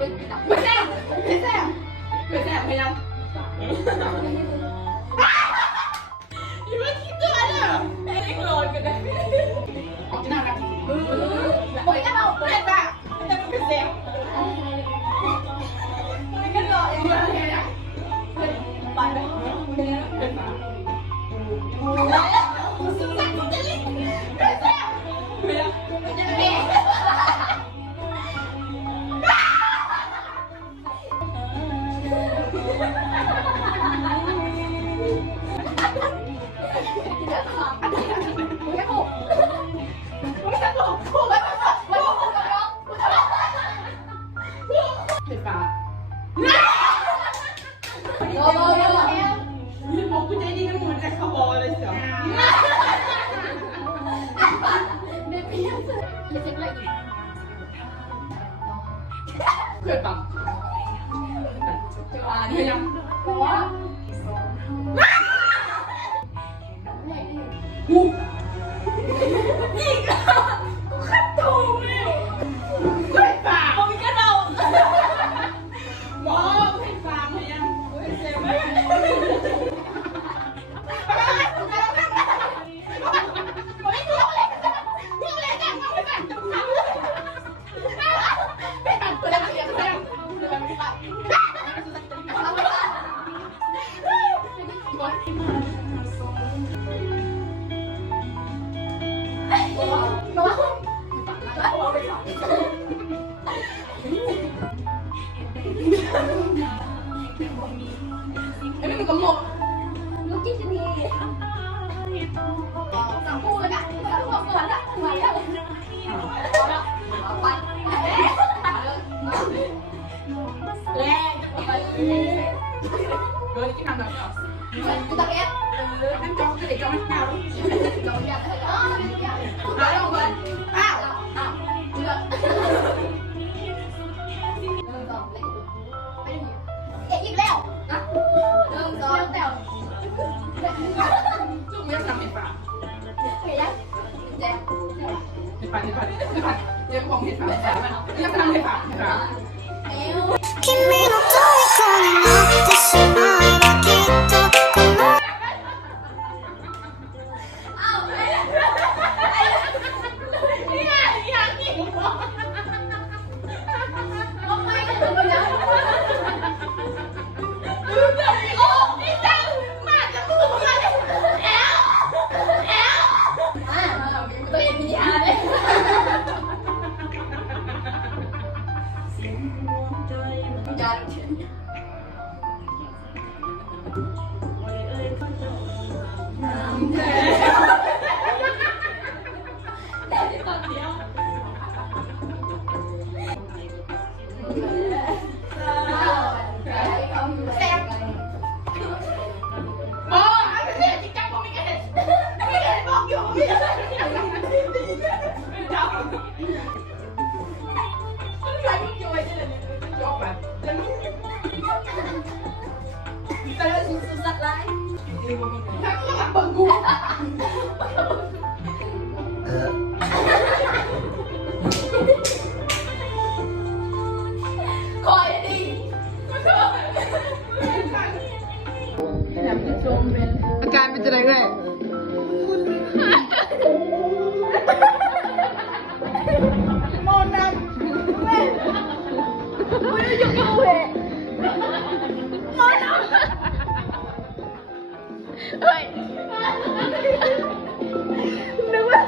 ไม่แซ่บไม่แซ่บไม่แซ่บไม่ยังยังไม่คิดตัวเลยไอ้เด็กโลนกันเลยออกจะน่ารักโอ้ยจะเอาเล่นป่ะแต่มันเป็นเสียงไม่กันหรอกอย่างเงี้ยเนี่ยไปไปเป็นป่ะสุดสักจะลิ้นไม่แซ่บไม่ยังไม่จะเด็กเป็นป่ะยืนบอกกูใจดีกันหมดแต่เขาบอกเลยเสียเด็กพี่ยังเล็กๆอีกเพื่อนปังจะอ่านยังเพราะว่างูนี่ก็กูขัดตูเลยเพื่อนปังมึงก็เดาบอกให้ฟังยังเฮ้ยเจ็บไหมไอ้นี่มันกำหนดลูกจิ๊กจะมีสั่งพูดเลยกันสั่งพูดก่อนละมาแล้วไปแรงจะไปเกินที่ทำแบบนี้กูตะเก็บนั่นจองก็เด็กจองไม่เอาจองอยากหาลงก่อนอ้าวเลือกอีกแล้วนะเริ่มซ้อนแต่จุ๊บไม่ทำเห็นป่ะเห็นยังแจ๊เห็นป่ะเห็นป่ะเห็นป่ะเดี๋ยวบอกเห็นป่ะยังทำเห็นป่ะเห็นป่ะ君の虜になってしまえばきっとこのอาการเป็นจะไรเลยมอนน้ำเว้ยไม่ได้ยุ่งกับเว้ยมอนน้ำเฮ้ยนึกว่า